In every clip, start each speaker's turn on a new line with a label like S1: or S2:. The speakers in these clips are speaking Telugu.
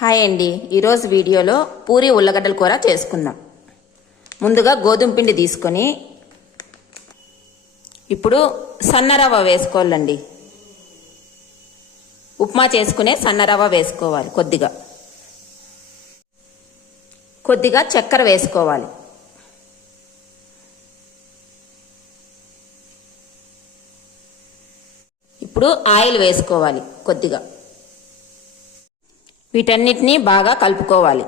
S1: హాయ్ అండి. ఈరోజు వీడియోలో పూరి ఉల్లగడ్డల కూర చేసుకుందాం. ముందుగా గోధుమ పిండి తీసుకొని ఇప్పుడు సన్నరవ వేసుకోవాలండి. ఉప్మా చేసుకునే సన్నరవ వేసుకోవాలి కొద్దిగా. కొద్దిగా చక్కెర వేసుకోవాలి. ఇప్పుడు ఆయిల్ వేసుకోవాలి కొద్దిగా. వీటన్నిటినీ బాగా కలుపుకోవాలి.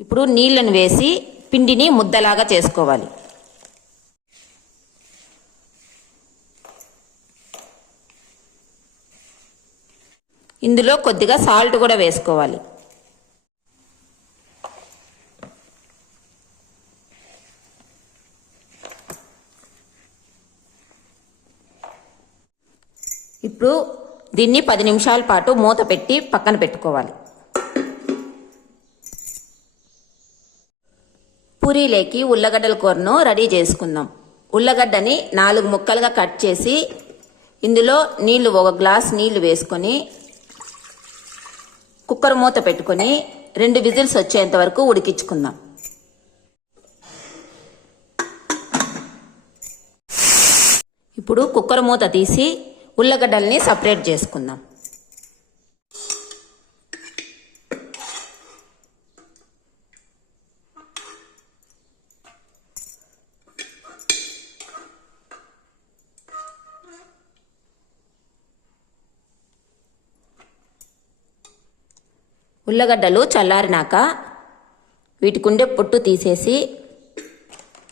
S1: ఇప్పుడు నీళ్ళను వేసి పిండిని ముద్దలాగా చేసుకోవాలి. ఇందులో కొద్దిగా సాల్ట్ కూడా వేసుకోవాలి. ఇప్పుడు దీన్ని పది నిమిషాల పాటు మూత పెట్టి పక్కన పెట్టుకోవాలి. పూరీలేకి ఉల్లగడ్డల కూరను రెడీ చేసుకుందాం. ఉల్లగడ్డని నాలుగు ముక్కలుగా కట్ చేసి ఇందులో నీళ్ళు ఒక గ్లాస్ నీళ్ళు వేసుకొని కుక్కర్ మూత పెట్టుకొని రెండు విజిల్స్ వచ్చేంత వరకు ఉడికించుకుందాం. ఇప్పుడు కుక్కర్ మూత తీసి ఉల్లగడ్డల్ని సపరేట్ చేసుకుందాం. ఉల్లగడ్డలు చల్లారినాక వీటికుండే పొట్టు తీసేసి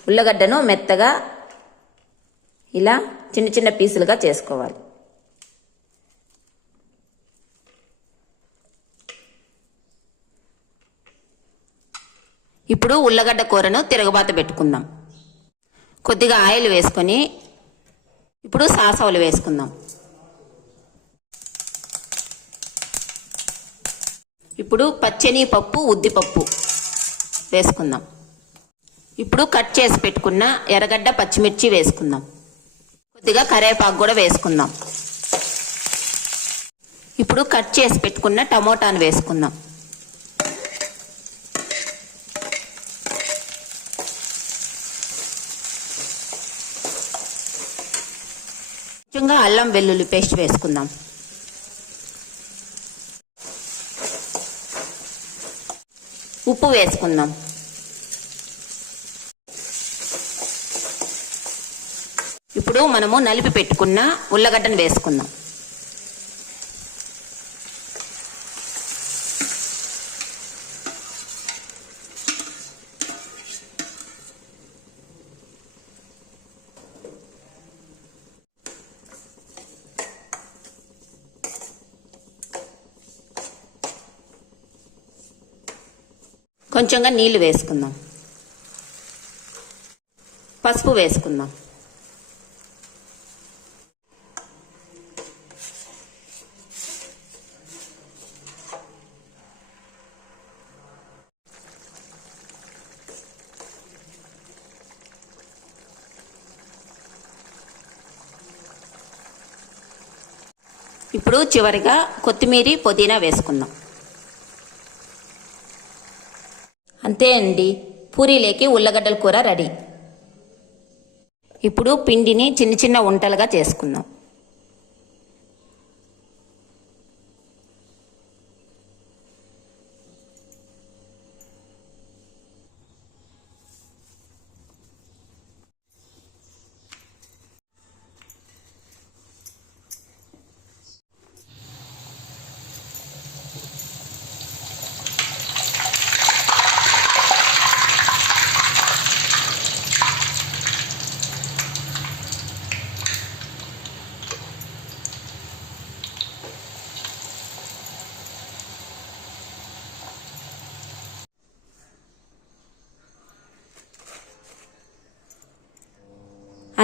S1: ఉల్లగడ్డను మెత్తగా ఇలా చిన్న చిన్న పీసులుగా చేసుకోవాలి. ఇప్పుడు ఉల్లగడ్డ కూరను తిరగబాత పెట్టుకుందాం. కొద్దిగా ఆయిల్ వేసుకొని ఇప్పుడు సాసవులు వేసుకుందాం. ఇప్పుడు పచ్చని పప్పు ఉద్దిపప్పు వేసుకుందాం. ఇప్పుడు కట్ చేసి పెట్టుకున్న ఎర్రగడ్డ పచ్చిమిర్చి వేసుకుందాం. కొద్దిగా కరివేపాకు కూడా వేసుకుందాం. ఇప్పుడు కట్ చేసి పెట్టుకున్న టమోటాను వేసుకుందాం. ముఖ్యంగా అల్లం వెల్లుల్లి పేస్ట్ వేసుకుందాం. ఉప్పు వేసుకుందాం. ఇప్పుడు మనము నలిపి పెట్టుకున్న ఉల్లగడ్డను వేసుకుందాం. కొంచెంగా నీళ్ళు వేసుకుందాం. పసుపు వేసుకుందాం. ఇప్పుడు చివరిగా కొత్తిమీర పుదీనా వేసుకుందాం. అంతే అండి. పూరీలేకి ఉల్లగడ్డల కూర రెడీ. ఇప్పుడు పిండిని చిన్న చిన్న వంటలుగా చేసుకుందాం.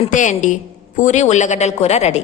S1: అంతే అండి. పూరి ఉల్లగడ్డల కూర రెడీ.